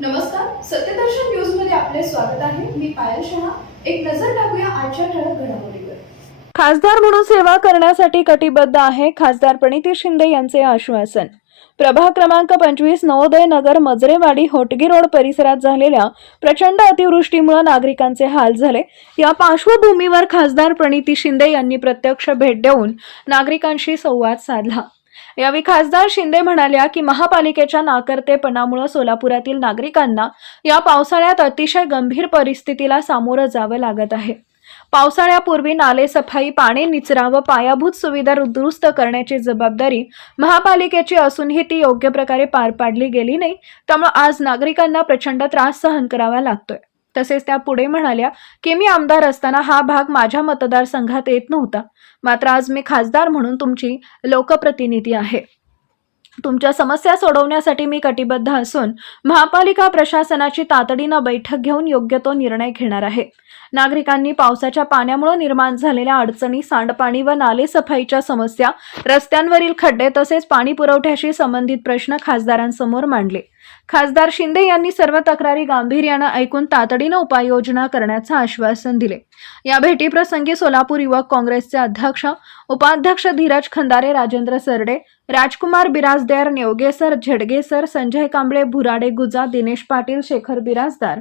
नमस्कार सत्यदर्शन न्यूजमध्ये आपले स्वागत आहे. मी पायल शहा. एक नजर टाकूया आजच्या ठळक घडामोडीवर. खासदार म्हणून सेवा करण्यासाठी कटिबद्ध आहे खासदार प्रणिती शिंदे यांचे आश्वासन. प्रभाग क्रमांक पंचवीस नवोदय नगर मजरेवाडी होटगी रोड परिसरात झालेल्या प्रचंड अतिवृष्टीमुळे नागरिकांचे हाल झाले. या पार्श्वभूमीवर खासदार प्रणिती शिंदे यांनी प्रत्यक्ष भेट देऊन नागरिकांशी संवाद साधला. यावेळी खासदार शिंदे म्हणाल्या की महापालिकेच्या नाकर्तेपणामुळे सोलापुरातील नागरिकांना या पावसाळ्यात अतिशय गंभीर परिस्थितीला सामोरं जावं लागत आहे. पावसाळ्यापूर्वी नाले सफाई पाणी निचरा व पायाभूत सुविधा दुरुस्त करण्याची जबाबदारी महापालिकेची असूनही ती योग्य प्रकारे पार पाडली गेली नाही त्यामुळे आज नागरिकांना प्रचंड त्रास सहन करावा लागतोय. तसेच त्या पुढे म्हणाल्या की मी आमदार असताना हा भाग माझ्या मतदारसंघात येत नव्हता. मात्र आज मी खासदार म्हणून तुमची लोकप्रतिनिधी आहे. तुमच्या समस्या सोडवण्यासाठी मी कटिबद्ध असून महापालिका प्रशासनाची तातडीनं बैठक घेऊन योग्य तो निर्णय घेणार आहे. नागरिकांनी पावसाच्या पाण्यामुळे निर्माण झालेल्या अडचणी सांडपाणी व नाले सफाईच्या समस्या रस्त्यांवरील खड्डे तसेच पाणी पुरवठ्याशी संबंधित प्रश्न खासदारांसमोर मांडले. खासदार शिंदे यांनी सर्व तक्रारी गांभीर्यानं ऐकून तातडीनं उपाययोजना करण्याचं आश्वासन दिले. या भेटीप्रसंगी सोलापूर युवक काँग्रेसचे अध्यक्ष उपाध्यक्ष धीरज खंदारे राजेंद्र सरडे राजकुमार बिराजदार नेवगेसर झेडगेसर संजय कांबळे भुराडे गुजा दिनेश पाटील शेखर बिराजदार.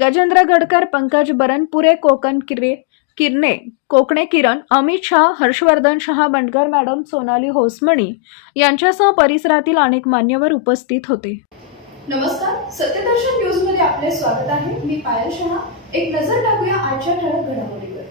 गजेंद्र गडकर पंकज बरनपुरे कोकण किरे किरणे कोकणे किरण अमित शहा हर्षवर्धन शहा बंडकर मॅडम सोनाली होसमणी यांच्यासह परिसरातील अनेक मान्यवर उपस्थित होते. नमस्कार सत्यदर्शन न्यूजमध्ये आपले स्वागत आहे. मी पायल शहा. एक नजर टाकूया आजच्या ठळक घडामोडीवर.